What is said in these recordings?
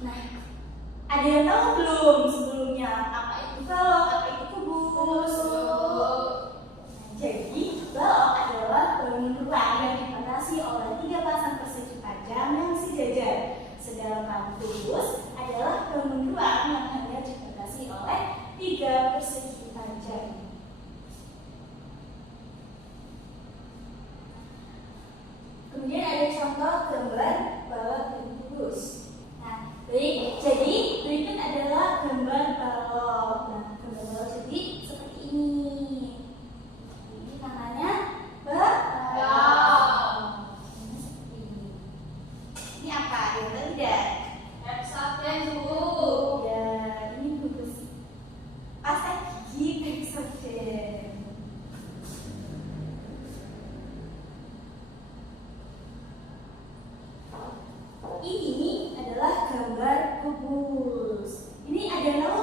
Nah, ada yang tahu belum sebelumnya apa itu balok, apa itu kubus? Jadi balok adalah bangunan ruang yang dibatasi oleh 3 pasang persegi panjang yang sejajar. Sedangkan kubus adalah bangunan ruang yang hanya dibatasi oleh 3 persegi panjang. Kemudian ada contoh gambar balok dan kubus. Nah, baik, jadi berikut adalah gambar balok. Nah, gambar balok jadi seperti ini. Ini namanya balok. Ini apa? Yang tidak? Hexagon Bu. Ya, ini bagus. Pasta gigi hexagon. Ini adalah gambar kubus. Ini ada tahu?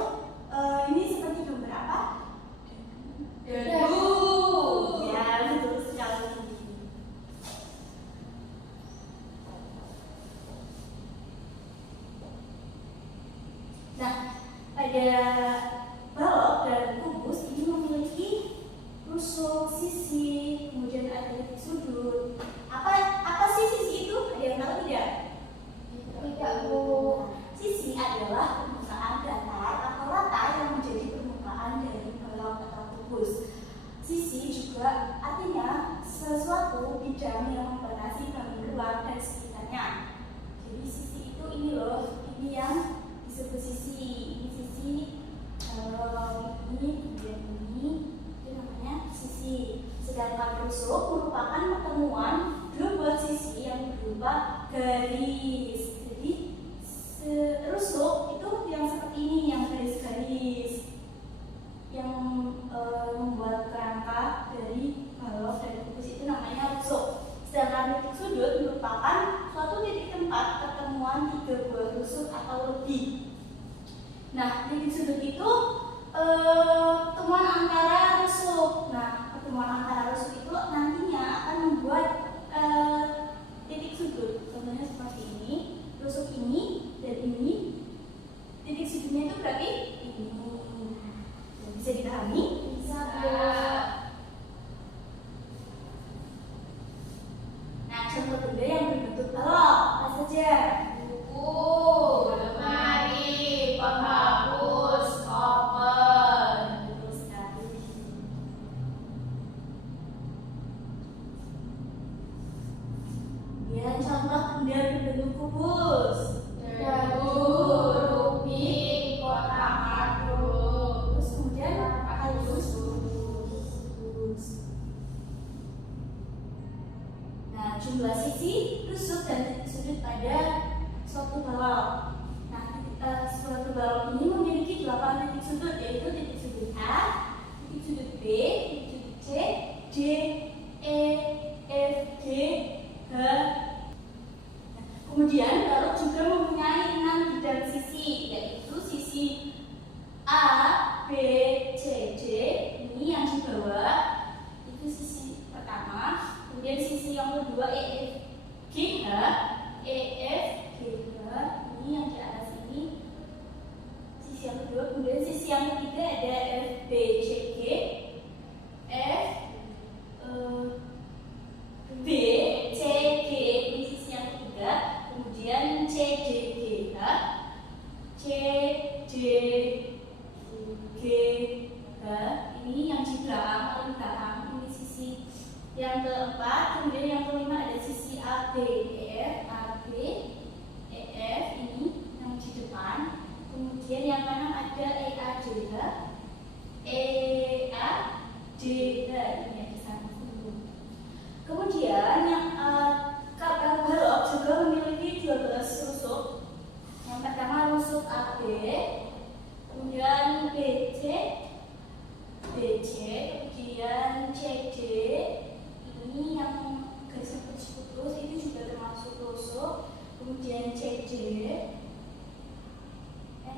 Ini seperti gambar apa? Debu. Ya, betul sekali. Nah, pada balok dan kubus ini memiliki rusuk, sisi, kemudian ada sudut. Apa sih sisi itu? Ada yang tahu tidak? Tidak Bu. Sisi adalah permukaan datar atau rata yang menjadi permukaan dari balok atau kubus. Sisi juga artinya sesuatu bidang yang membatasi bangunan ruang dan sekitarnya. Jadi sisi itu ini loh, ini yang disebut sisi. Ini sisi, ini kemudian ini itu namanya sisi. Sedangkan rusuk merupakan pertemuan dua buah sisi yang berupa garis. Jadi rusuk itu yang seperti ini, yang garis-garis yang membuat kerangka dari balok dan kubus itu namanya rusuk. Sedangkan titik sudut merupakan suatu titik tempat pertemuan 3 buah rusuk atau lebih. Nah, titik sudut itu pertemuan antara rusuk. Nah, pertemuan antara rusuk itu nantinya akan membuat titik sudut. Contohnya seperti ini, rusuk ini dan ini. Titik sudutnya itu berarti ini. Bisa dipahami? Bisa. Nah, contoh benda yang berbentuk balok apa saja? Buku, lemari, penghapus, koper. Betul sekali. Ya, contoh benda berbentuk kubus. Debu, rubik, kotak kardus. Terus kemudian halus. Nah, jumlah sisi, rusuk dan titik sudut pada suatu balok. Nah, suatu balok ini memiliki 8 titik sudut, yaitu titik sudut A, titik sudut B, titik sudut C, D, E, F, G, H. Kemudian balok juga mempunyai 6 bidang sisi, yaitu sisi A, B, C, D. Ini yang di bawah itu sisi pertama. Kemudian sisi yang kedua E, F, G, H, E, F, G, H. Ini yang di atas ini sisi yang kedua. Kemudian sisi yang ketiga ada F, B, C, G, F, B, C, G. Ini sisi yang ketiga. Kemudian C, D, G, H, C, D, G, H. Ini yang di belakang, paling belakang. Ini sisi yang keempat. Kemudian yang kelima ada sisi A, B, E, F, A, B, E, F. Ini yang di depan. Kemudian yang kanan ada E, A, D, H, E, A, D, H. Ini yang di sana. Kemudian yang balok juga memiliki 12 rusuk. Yang pertama rusuk AB, kemudian BC, BC, kemudian CD. Ini yang garis putus, ini juga termasuk rusuk. Kemudian CD,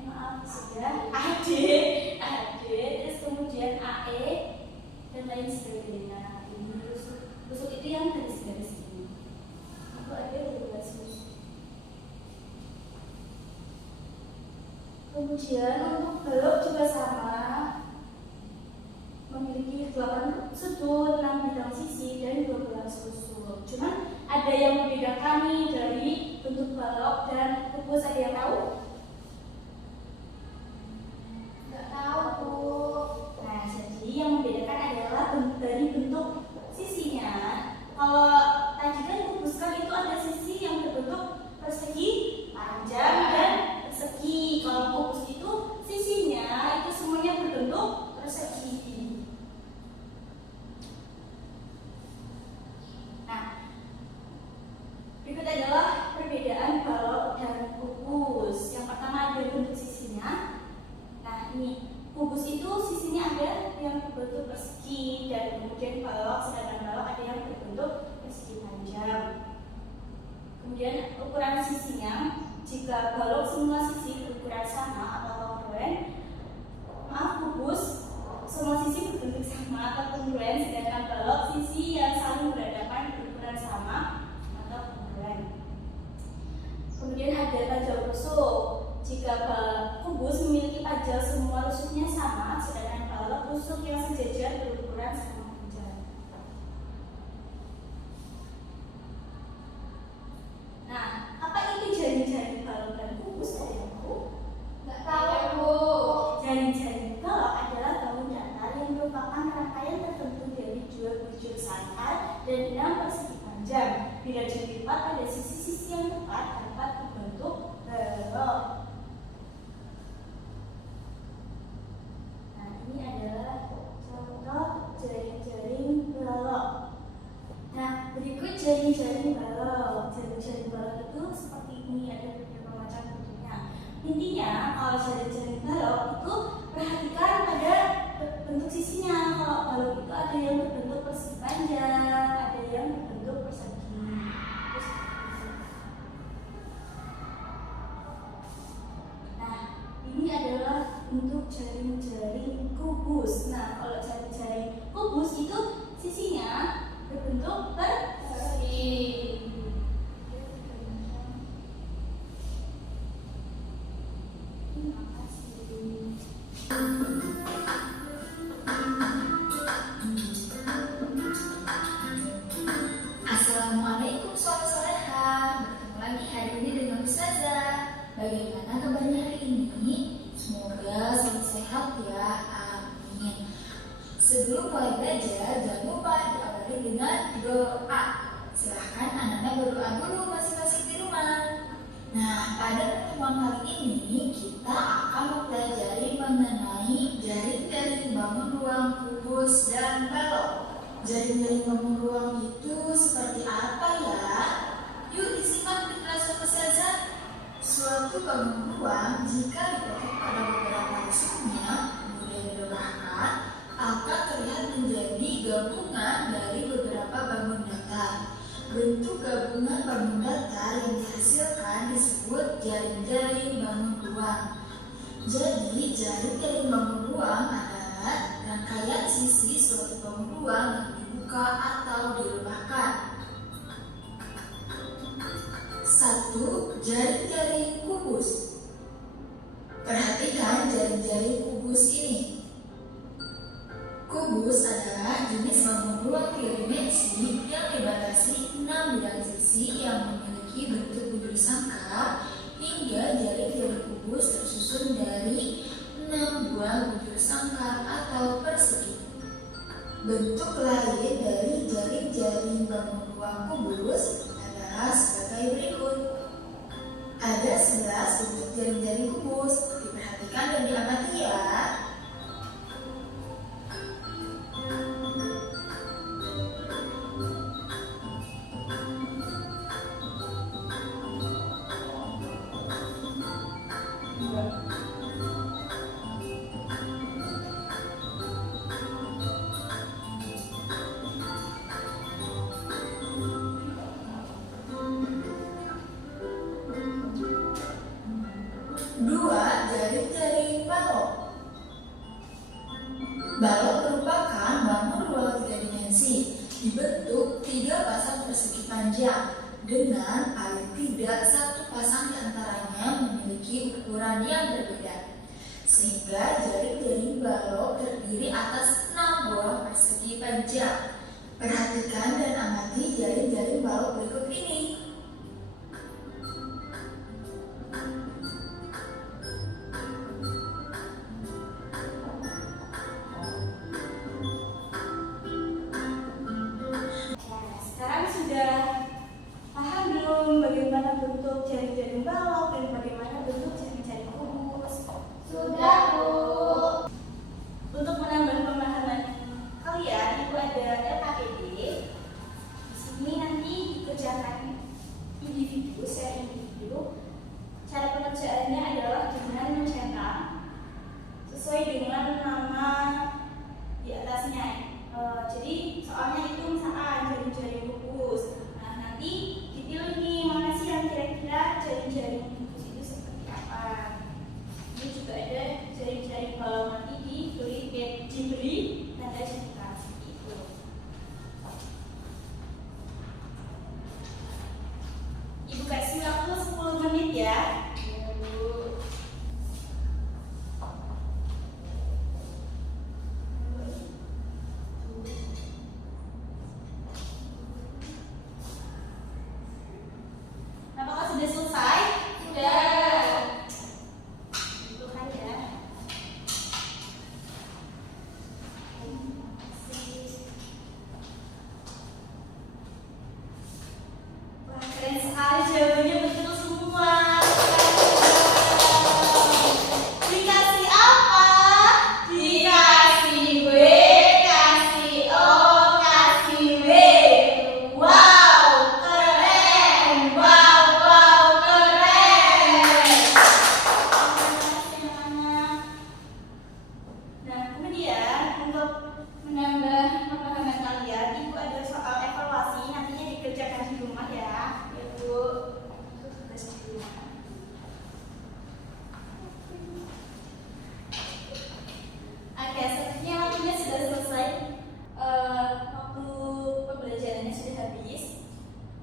maaf sudah, AD, terus kemudian AE dan lain sebagainya. Ini rusuk itu yang garis-garis ini. Itu ada 12 rusuk. Kemudian untuk balok juga sama, memiliki 8 sudut, 6 bidang sisi, dan 12 kusut. Cuman ada yang membedakan nih dari bentuk balok dan kubus, ada yang tahu? Nggak tahu, Bu. Nah, jadi yang membedakan adalah dari bentuk sisinya. Kalau tadi kan kubus kan itu ada sisi yang berbentuk persegi, panjang, dan persegi. Kalau kubus itu sisinya itu semuanya berbentuk persegi. Nah, berikut adalah perbedaan balok dan kubus. Yang pertama ada bentuk sisinya. Nah, ini kubus itu sisinya ada yang berbentuk persegi, dan kemudian balok, sedangkan balok ada yang berbentuk persegi panjang. Kemudian ukuran sisinya, jika balok semua sisi berukuran sama atau kongruen, kubus semua sisi berbentuk sama atau kongruen, sedangkan balok sisi yang saling berhadapan berukuran sama atau kongruen. Kemudian ada pajal rusuk. Jika kubus memiliki pajal semua rusuknya sama, sedangkan balok rusuk yang sejajar berukuran sama panjang. Nah, apa itu jari-jari balok dan kubus? Ada yang tahu? Nggak tahu, Bu. Jari-jari balok adalah daun datar yang merupakan rangkaian tertentu dari 2 bujur sangkar dan 6 persegi panjang. Bila dilipat pada sisi-sisi yang tepat dapat membentuk balok. Nah, ini adalah contoh jaring-jaring balok. Nah, berikut jaring-jaring balok. Jaring-jaring balok itu seperti ini, ada beberapa macam bentuknya. Intinya, kalau jaring-jaring balok itu perhatikan pada bentuk sisinya. Kalau balok itu ada yang berbentuk persegi panjang, ada yang berbentuk persegi. Nah, ini adalah bentuk jaring-jaring kubus. Nah, kalau jaring-jaring kubus itu sisinya berbentuk persegi. Terima kasih. Assalamualaikum soleha. Bertemu lagi hari ini dengan Ustazah. Bagaimana kabarnya hari ini? Semoga selalu sehat ya. Amin. Sebelum mulai belajar, jangan lupa diawali dengan doa. Silahkan anak-anak berdoa dulu masing-masing di rumah. Nah, pada pertemuan kali ini kita akan mempelajari mengenai jaring-jaring bangun ruang, kubus, dan balok. Jaring-jaring bangun ruang itu seperti apa ya? Yuk disimak penjelasan Ustazah. Suatu bangun ruang jika dipotong pada beberapa rusuknya kemudian direbahkan akan terlihat menjadi gabungan dari beberapa bangun datar. Bentuk gabungan bangun datar yang dihasilkan disebut jaring-jaring bangun ruang. Jadi jaring-jaring bangun ruang adalah rangkaian sisi suatu bangun ruang yang dibuka atau direbahkan. 1. Jaring-jaring kubus. Perhatikan jaring-jaring kubus ini. Kubus adalah jenis bangun ruang 3 dimensi yang dibatasi 6 bidang sisi yang memiliki bentuk bujur sangkar hingga jaring-jaring kubus tersusun dari 6 buah bujur sangkar atau persegi. Bentuk lain dari jaring-jaring bangun ruang kubus adalah sebagai berikut. Ada 11 bentuk jaring-jaring kubus. Diperhatikan dan diamati ya. Balok merupakan bangun ruang 3 dimensi, dibentuk 3 pasang persegi panjang dengan paling tidak 1 pasang di antaranya memiliki ukuran yang berbeda. sehingga jaring-jaring balok terdiri atas 6 buah persegi panjang. Perhatikan dan amati jaring-jaring balok berikut ini. Nah, sekarang sudah paham belum bagaimana bentuk jaring-jaring balok dan bagaimana bentuk jaring-jaring kubus? Sudah, Bu. Untuk menambah pemahaman kalian, Ibu ada LKPD. Di sini nanti dikerjakan individu, secara individu. Cara pengerjaannya adalah dengan mencetak sesuai dengan nama di atasnya. Jadi soalnya itu misalkan jaring-jaring kubus. Nah, nanti dipilih nih mana sih yang kira-kira jaring-jaring kubus itu seperti apa. Ini juga ada jaring-jaring balok, nanti diberi tanda cetak seperti itu. Ibu kasih waktu 10 menit ya. Ya, Bu. Apakah sudah selesai? Sudah. Itu kan ya. Wah, keren sekali jawabannya betul semua. Dikasih apa? Dikasih B, kasih O, kasih W. Wow, keren. Wow, wow, keren. Nah, kemudian untuk menambah pemahaman kalian, Ibu ada soal evaluasi, nantinya dikerjakan di rumah ya. Ya, Bu. Itu tugas di rumah. Oke, sepertinya waktunya sudah selesai. Waktu pembelajarannya sudah habis.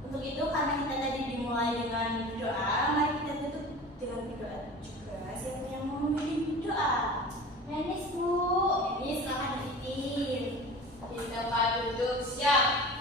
Untuk itu, karena kita tadi dimulai dengan berdoa, mari kita tutup dengan berdoa juga. Siapa yang mau memilih berdoa? Nenis, Bu. Ini selamat dipimpin. Di tempat duduk siap.